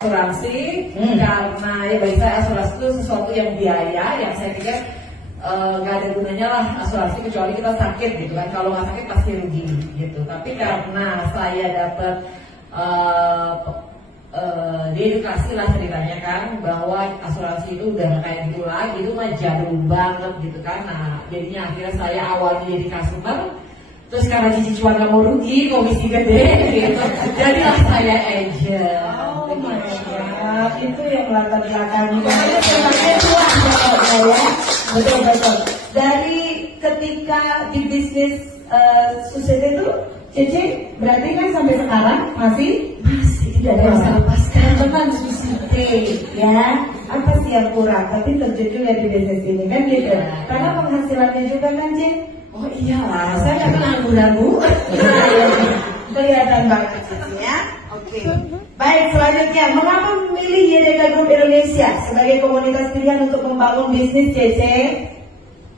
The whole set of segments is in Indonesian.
Asuransi karena ya bagi saya asuransi itu sesuatu yang biaya yang saya pikir nggak ada gunanya lah asuransi kecuali kita sakit gitu kan, kalau nggak sakit pasti rugi gitu. Tapi karena saya dapat diedukasi lah ceritanya kan bahwa asuransi itu udah kayak gitu lagi, itu mah jadul banget gitu kan. Nah jadinya akhirnya saya awalnya jadi customer, terus karena cicilan nggak mau rugi, komisi gede gitu, jadilah saya agent. Oh my God, itu yang latar belakangnya. Ya, betul. Dari ketika di bisnis Susete itu, Cece berarti kan sampai sekarang masih tidak ada yang lepaskan teman Susete, ya. Apa sih yang kurang? Tapi terjun juga di bisnis ini kan gitu. Karena penghasilannya juga kan, Cece. Oh iyalah, saya nggak kenal ragu-ragu. Kelihatan banget ya. Oke. Baik, selanjutnya, mengapa memilih YDK Group Indonesia sebagai komunitas pilihan untuk membangun bisnis CC?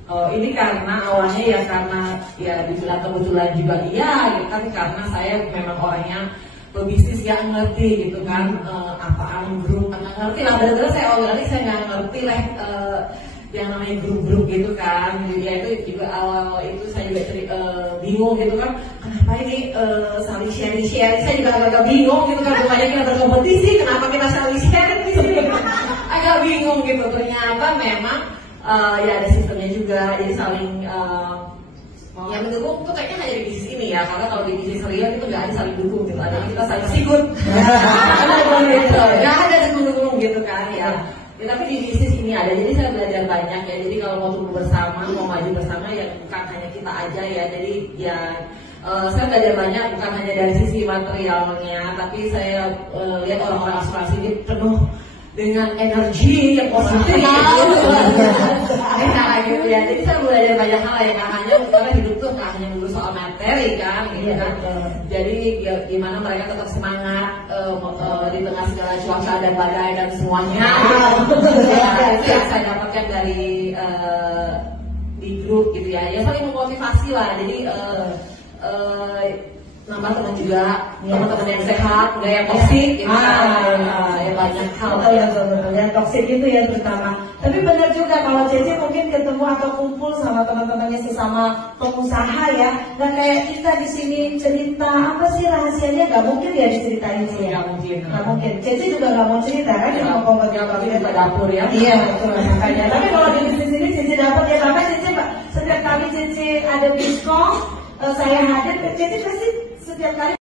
Oh, ini karena awalnya ya karena ya dibilang kebetulan juga iya, gitu kan, karena saya memang orangnya pebisnis yang ngerti gitu kan, apaan grup nggak ngerti lah. Bener-bener saya organik saya nggak ngerti lah yang namanya grup-grup gitu kan. Jadi ya itu juga awal itu saya juga bingung gitu kan, kenapa ini saling sharing, saya juga agak bingung gitu kan, bukannya kita berkompetisi, kenapa kita saling sharing di sini? Agak bingung gitu. Ternyata memang ya ada sistemnya juga, jadi saling yang mendukung tuh kayaknya hanya di bisnis ini ya, karena kalau di bisnis real itu nggak ada saling dukung gitu, ada kita saling sikut, nggak ada dukung gitu kan ya. Ya, tapi di bisnis ini ada, jadi saya belajar banyak ya. Jadi kalau mau tumbuh bersama, mau maju bersama ya bukan hanya kita aja ya. Jadi ya saya belajar banyak, bukan hanya dari sisi materialnya, tapi saya lihat orang-orang asuransi ini penuh dengan energi yang positif gitu ya. Jadi saya belajar banyak hal ya, nggak hanya karena hidup tuh nggak hanya dulu soal materi kan gitu kan. Jadi ya, gimana mereka tetap semangat di tengah segala cuaca dan badai dan semuanya. Ya, itu yang saya dapatkan dari di grup gitu ya. Ya saling memotivasi lah. Jadi nambah teman juga, teman-teman yang sehat, nggak yang toksik gitu. Ya banyak hal yang toksik itu ya terutama. Tapi benar juga kalau Cece mungkin ketemu atau kumpul sama teman-temannya sesama pengusaha ya, nggak kayak kita di sini cerita apa sih rahasianya, nggak mungkin ya diceritain sih ya. Nggak mungkin. Cece juga nggak mau cerita kan, dia mau kompeten tapi di dapur ya. Iya betul makanya. Tapi kalau di bisnis ini Cece dapat ya, bahkan Cece setiap kali Cece ada diskon, saya hadir, Cece pasti setiap kali